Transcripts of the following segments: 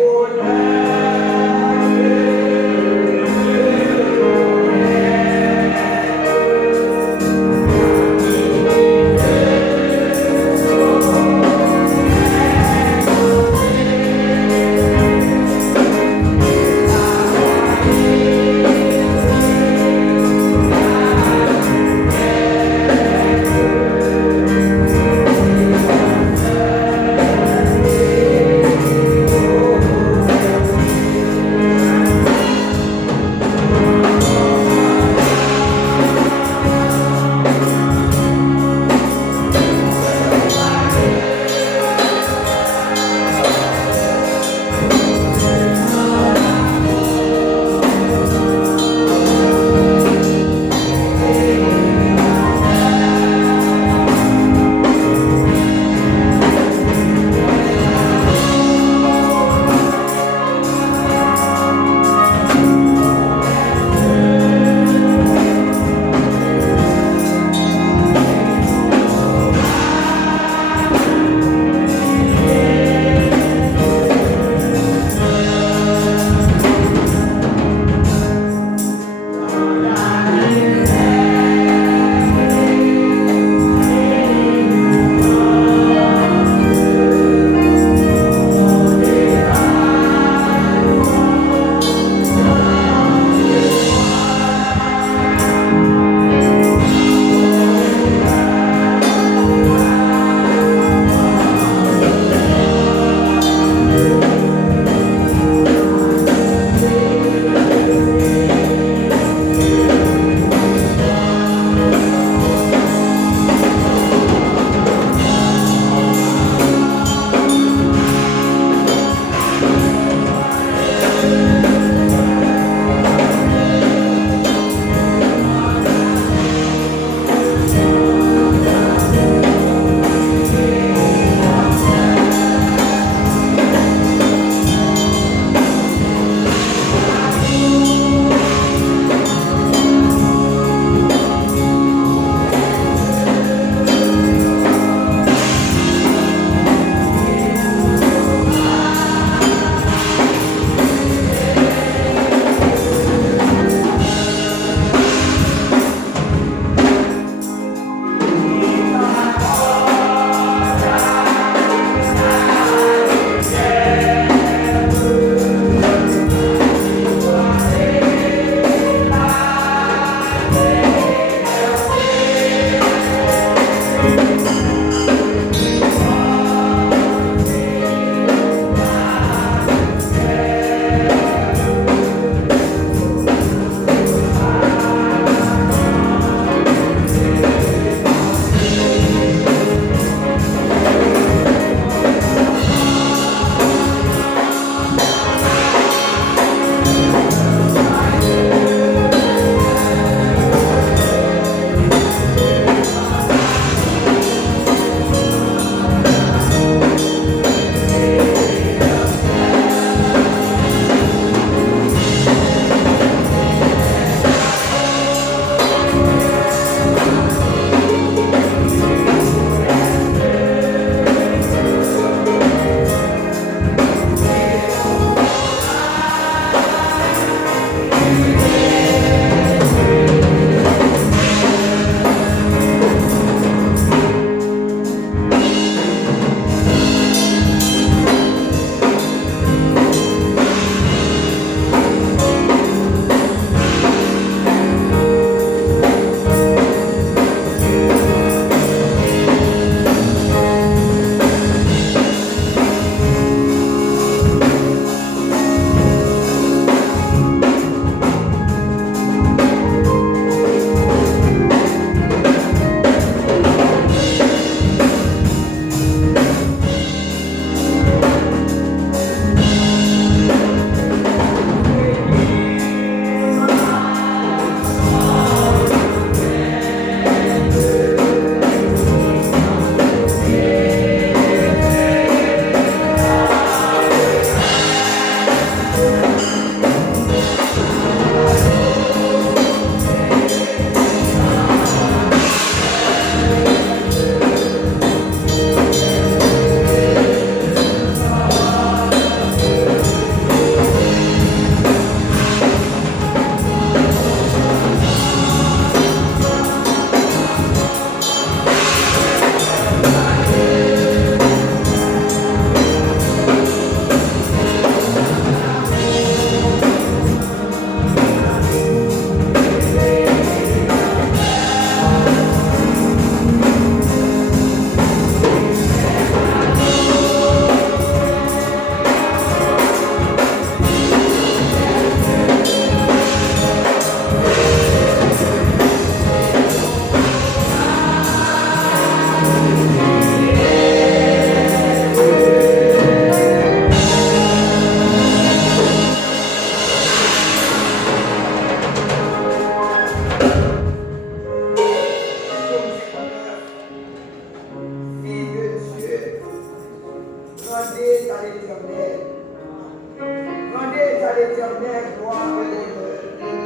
Good l'Éternel, gloire et honneur.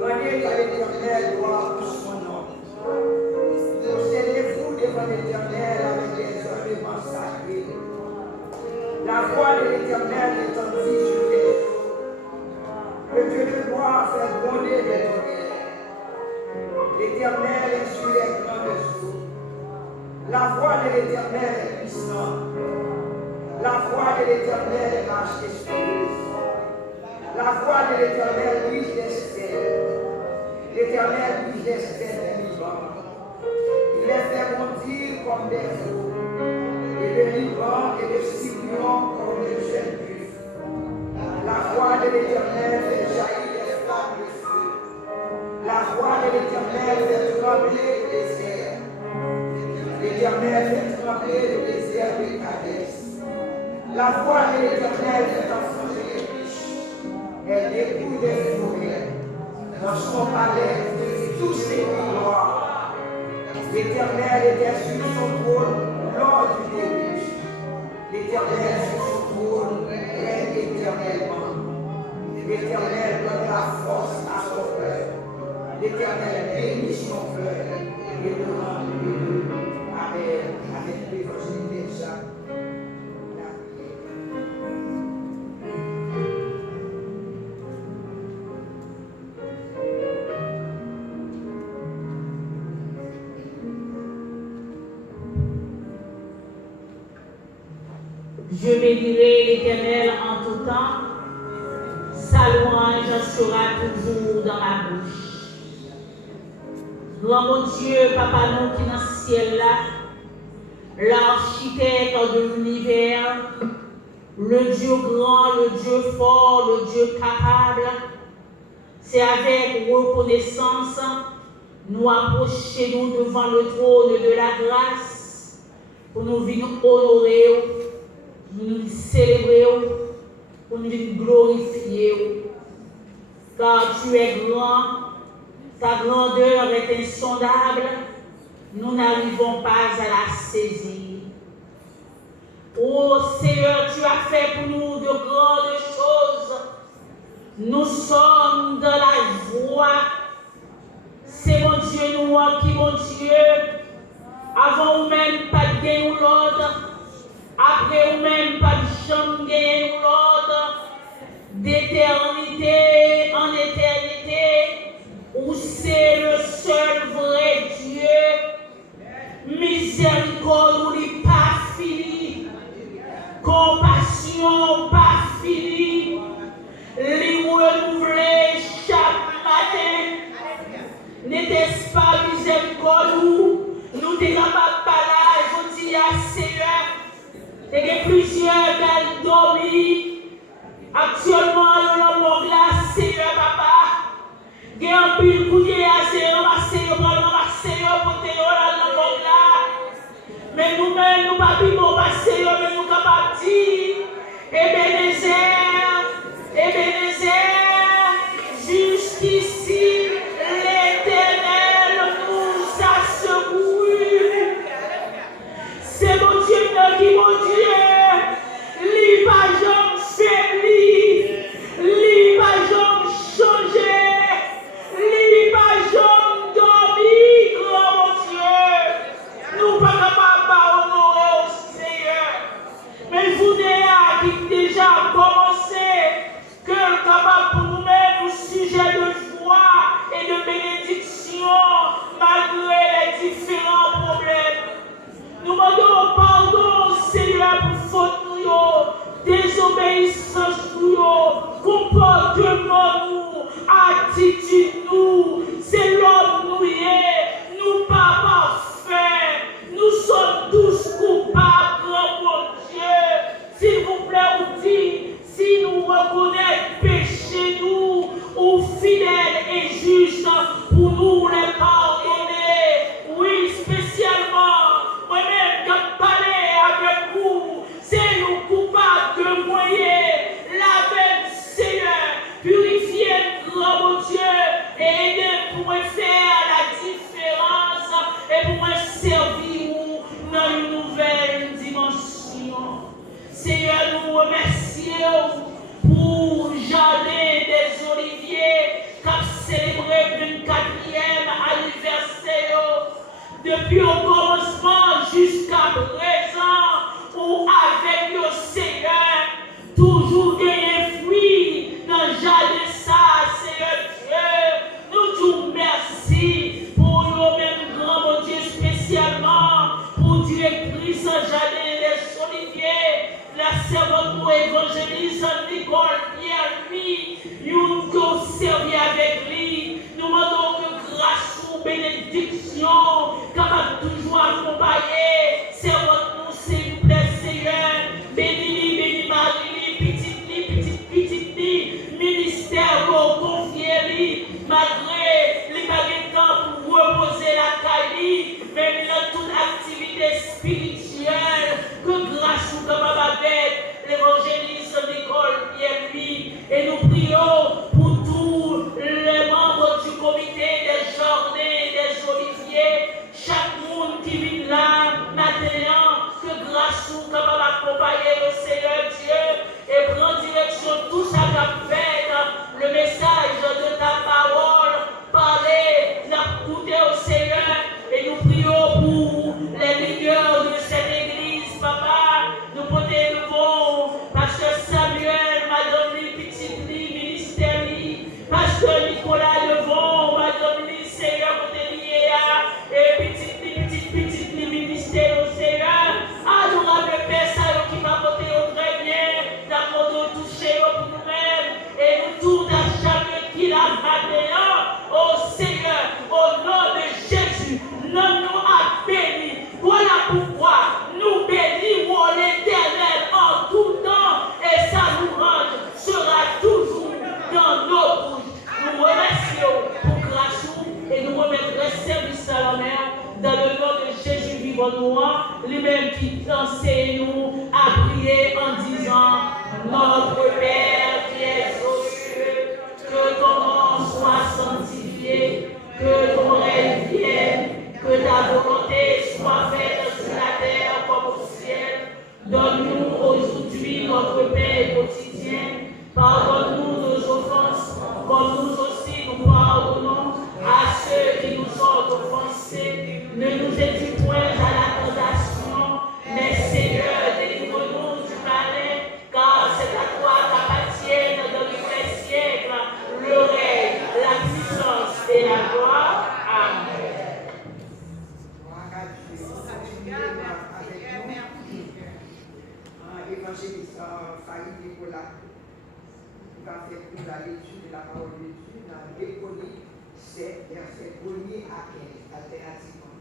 Rendez à l'Éternel, gloire pour son nom. Procédez-vous devant l'Éternel avec des ornements sacrés. La voix de l'Éternel étendue sur les eaux. Le Dieu de gloire fait gronder les tonnerres. L'Éternel est sur les grandes eaux. La voix de l'Éternel est puissante. La voix de l'Éternel est majestueuse. La voix de l'Éternel brise les stèles. L'Éternel brise les stèles des vivants. Il les fait bondir comme des veaux, et le Liban et le Sirion comme des jeunes buffles. La voix de l'Éternel fait jaillir les flammes de feu. La voix de l'Éternel fait trembler le désert. L'Éternel fait trembler le désert de Cadès. La voix de l'Éternel fait enfoncer les biches. Elle dépouille des forêts. Dans son palais, tous ses gloires. L'Éternel était sur son trône lors du déluge. L'Éternel sur son trône règne éternellement. L'Éternel donne la force à son peuple. L'Éternel bénit son peuple et le rend heureux. Amen. Avec l'évangile de Jacques. Je bénirai l'Éternel en tout temps, sa louange sera toujours dans ma bouche. Grand mon Dieu, Papa nous qui dans le ciel là, l'architecte de l'univers, le Dieu grand, le Dieu fort, le Dieu capable, c'est avec reconnaissance nous approchons devant le trône de la grâce pour nous venir honorer, pour nous célébrer, pour nous glorifier. Car tu es grand, ta grandeur est insondable, nous n'arrivons pas à la saisir. Oh Seigneur, tu as fait pour nous de grandes choses. Nous sommes dans la joie. C'est mon Dieu, nous qui mon Dieu. Avant ou même pas de gain ou l'autre. Après ou même pas de chambre gain ou l'autre. D'éternité en éternité. Où c'est le seul vrai Dieu. Miséricorde où il n'est pas fini. Compassion pas finie. Les renouveler chaque matin. N'était-ce pas miséricorde où nous sommes capables de parler, je dis à Seigneur, il y a plusieurs qui ont dormi. Actuellement, nous avons glace, Seigneur Papa. Il y a un pile couillé à Seigneur, Seigneur, pour te là. Mais nous-mêmes, nous ne pouvons pas vivre, Seigneur, mais nous sommes capables de dire, Ebenezer, jusqu'ici, l'Éternel nous a secourus. C'est mon Dieu qui, mon Dieu, lui pas jamais faibli, lui pas jamais changé, lui pas jamais dormi, grand mon Dieu. Nous pas capables d'honorer au Seigneur. Mais vous n'êtes qui déjà malgré les temps pour reposer la caille, même dans toute activité spirituelle, que grâce ou comme avec l'évangéliste Nicole Pierre-Louis, et nous prions pour tous les membres du comité des journées des oliviers, chaque monde qui vit là, maintenant, que grâce ou comme accompagner le Seigneur Dieu et prendre direction tout ça qu'a fait, le message de ta parole, parler, l'écouter au Seigneur, et nous prions pour les leaders de cette église, papa, nous porter devant, pasteur Samuel, madame Lee, petite Lee, ministère Lee, pasteur Nicolas devant, madame Lee, Seigneur, côté lié, et petite Lee, ministère au Seigneur, adorable Père, ça qui va porter au très bien, d'accord, de toucher pour nous-mêmes, et nous tournons à chaque qui l'a maintenant, au Seigneur, au nom de Jésus, nous a béni. Voilà pourquoi nous bénissons l'Éternel en tout temps, et sa louange sera toujours dans nos bouches. Nous remercions pour grâce et nous remettrons service à la mer dans le nom de Jésus vivant nous, lui-même qui enseigne nous à prier en disant: Notre Père qui es aux cieux, que ton nom soit sanctifié, que ton règne vienne, que ta volonté soit faite sur la terre comme au ciel. Donne-nous aujourd'hui notre pain quotidien. Pardonne-nous nos offenses, comme nous aussi nous pardonnons à ceux qui nous ont offensés. Ne nous aide point à la tentation, mais Seigneur, délivre-nous du malin, car c'est à toi qu'appartiennent dans les siècles le règne, la puissance et la gloire. Amen. Évangéliste Farid Nicolas, qui va faire pour la lecture de la parole de Dieu dans Léconie 7, versets 1er à 15, alternativement.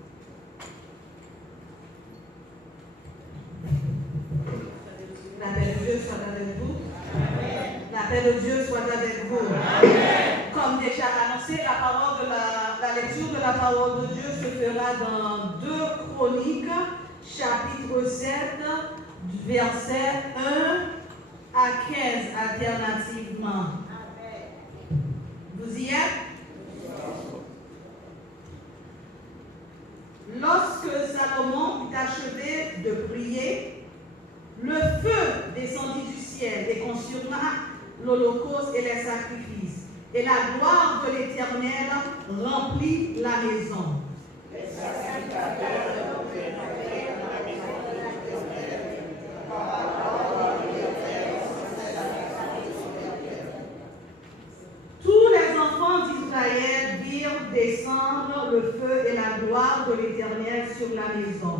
La paix de Dieu soit avec vous. Amen. La paix de Dieu soit avec vous. Amen. Comme déjà annoncé, la parole de la lecture de la parole de Dieu se fera dans 2 Chroniques, chapitre 7, versets 1 à 15, alternativement. Amen. Vous y êtes? Lorsque Salomon eut achevé de prier, le feu descendit du ciel et consuma l'holocauste et les sacrifices, et la gloire de l'Éternel remplit la maison. Les sacrificateurs tous les enfants d'Israël virent descendre le feu et la gloire de l'Éternel sur la maison.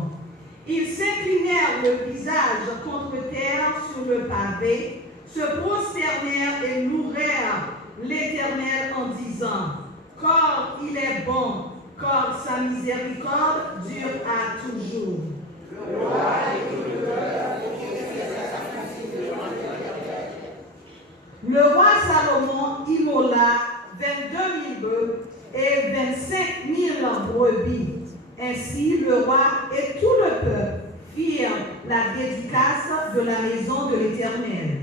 Ils s'inclinèrent le visage contre terre sur le pavé, se prosternèrent et louèrent l'Éternel en disant: Car il est bon, car sa miséricorde dure à toujours. Le roi Salomon immola 22 000 bœufs et 25 000 brebis. Ainsi, le roi et tout le peuple firent la dédicace de la maison de l'Éternel.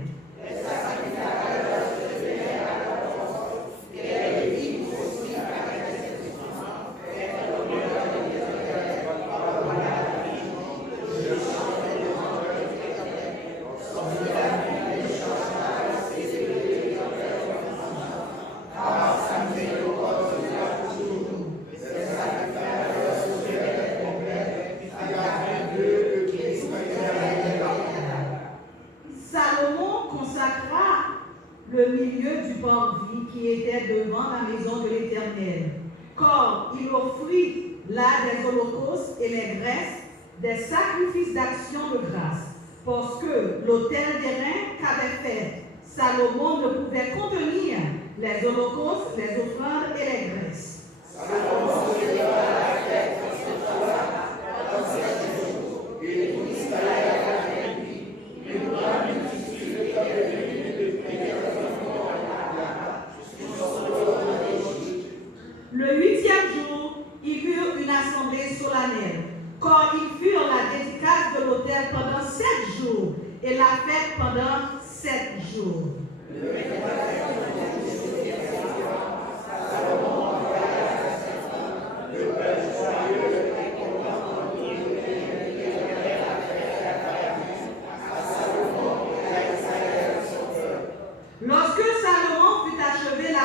Le milieu du parvis qui était devant la maison de l'Éternel. Car il offrit là des holocaustes et les graisses, des sacrifices d'action de grâce, parce que l'autel d'airain qu'avait fait Salomon ne pouvait contenir les holocaustes, les offrandes et les graisses. Salomon éleva la tête dans ses jours, et tout Israël avec lui, une grande multitude est devenue de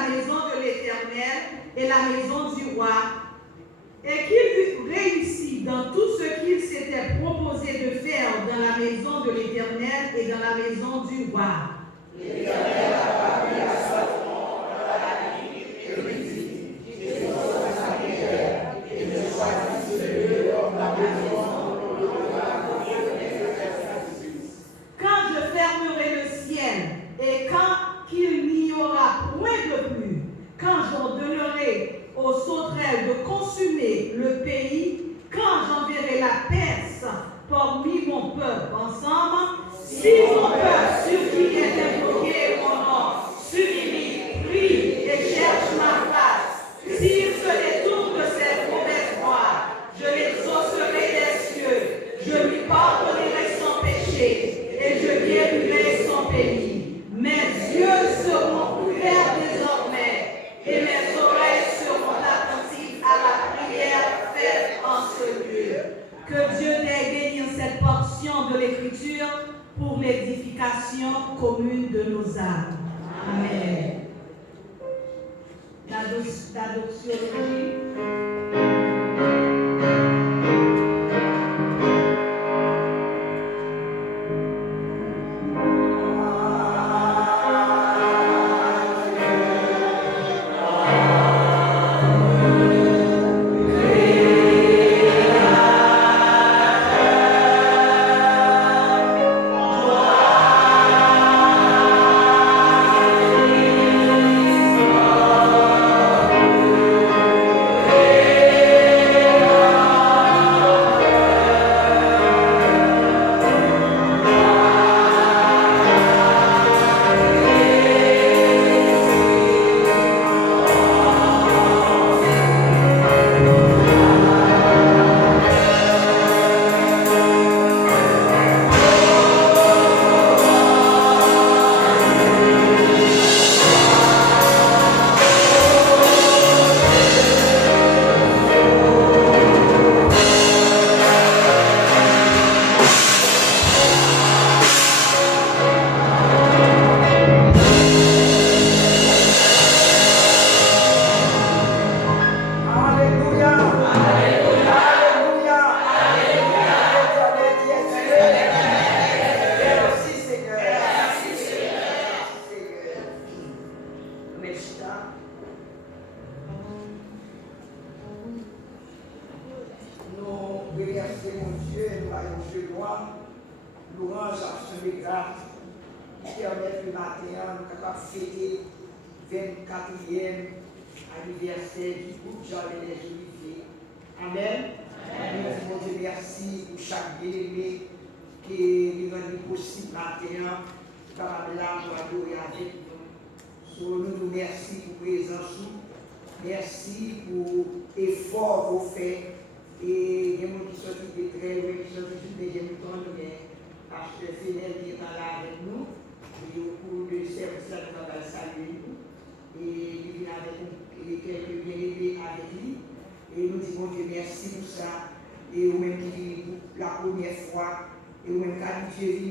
la maison de l'Éternel et la maison du roi, et qu'il réussit dans tout ce qu'il s'était proposé de faire dans la maison de l'Éternel et dans la maison du roi. L'Éternel a parlé à Salomon dans la nuit et lui dit, dépose sa pierre et ne choisis celui comme la maison dont on va construire les sacrifices. Quand je fermerai le ciel et quand qu'il n'y aura point de pluie, quand j'ordonnerai aux sauterelles de consumer le pays, quand j'enverrai la peste parmi mon peuple ensemble, si mon peuple sur qui est invoqué mon nom s'humilie, prie et cherche ma face, s'il se détourne de ses mauvaises voies, je l'exaucerai des cieux, je lui pardonnerai son péché et je guérirai son pays. Mes yeux seront ouverts désormais et mes oreilles seront attentives à la prière faite en ce lieu. Que Dieu t'ait béni cette portion de l'Écriture pour l'édification commune de nos âmes. Amen. La doxologie.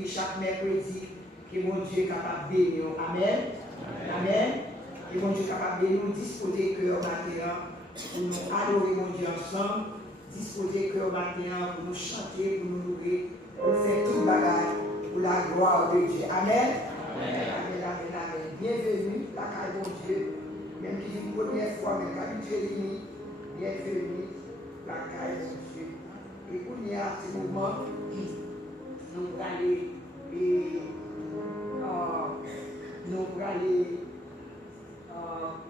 Chaque mercredi, que mon Dieu est capable de bénir. Amen. Amen. Et mon Dieu est capable de nous disposer cœur matin pour nous adorer mon Dieu ensemble, disposer cœur matin pour nous chanter, pour nous louer, pour faire tout le bagage pour la gloire de Dieu. Amen. Amen. Amen. Amen. Bienvenue, la caille mon Dieu. Même qui est une première fois, même quand Dieu est venu, bienvenue, la caille mon Dieu. Et pour nous, à ce moment, nous allons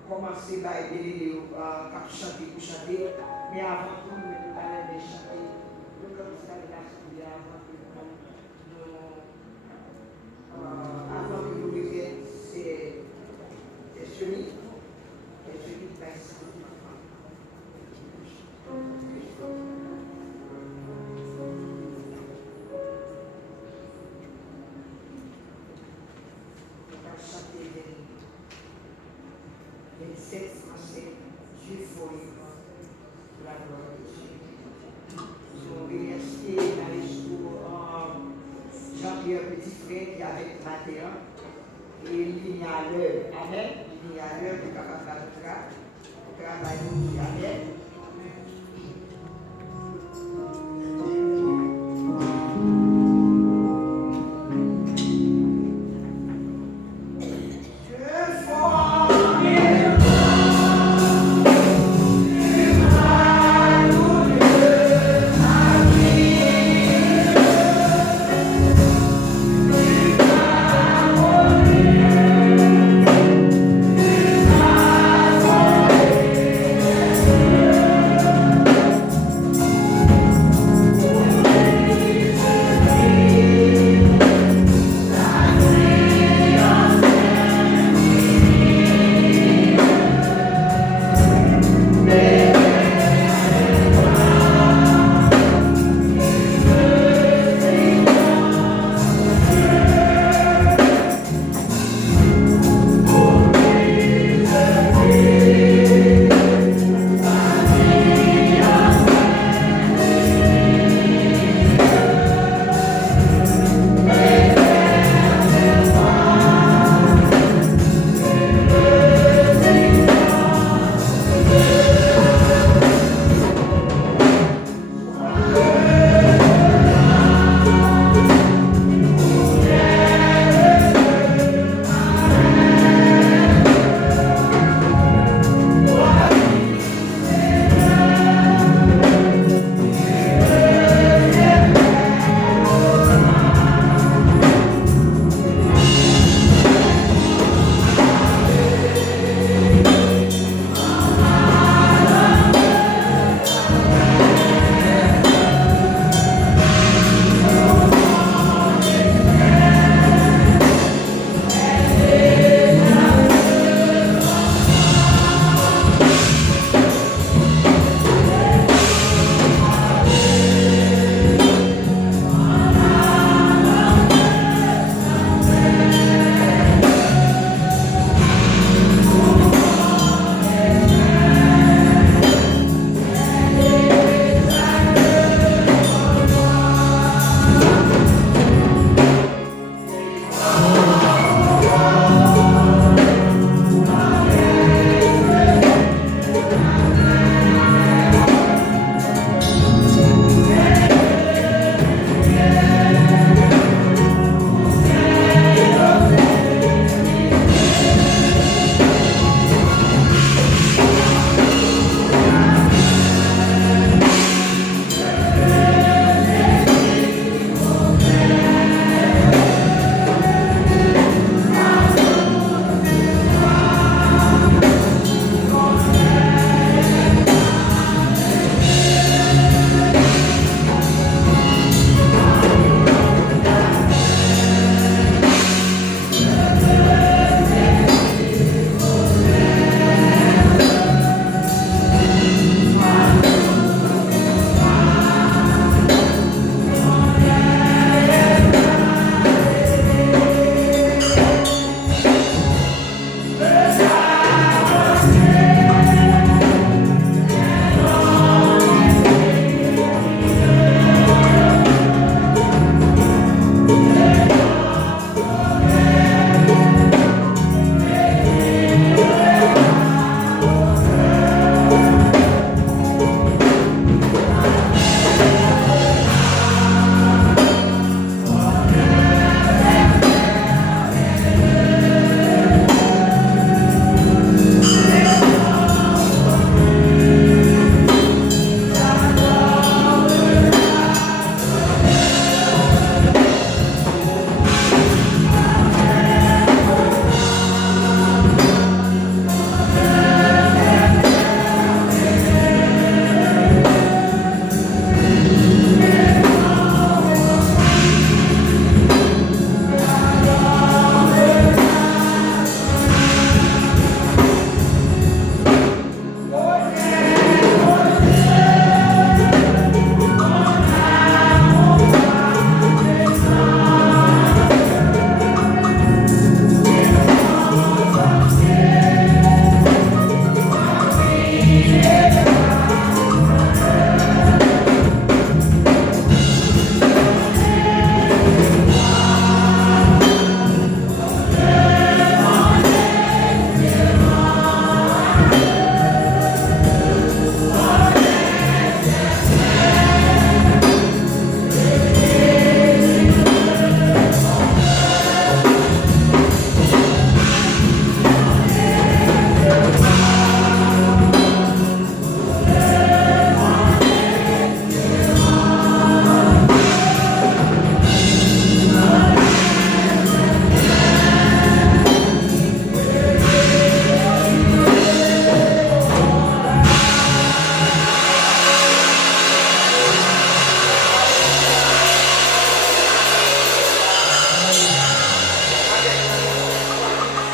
commencer par aider à chanter pour chanter, mais avant tout, nous allons chanter. Nous commençons la chanter avant que nous levions ces chemis de passe. Dieu faut la gloire de Dieu. Nous remercions dans les jours Jean-Pierre Petit Frère qui est avec Mathéa et il à l'heure. Amen. Il vient à l'heure, il est capable de faire le travail. Amen.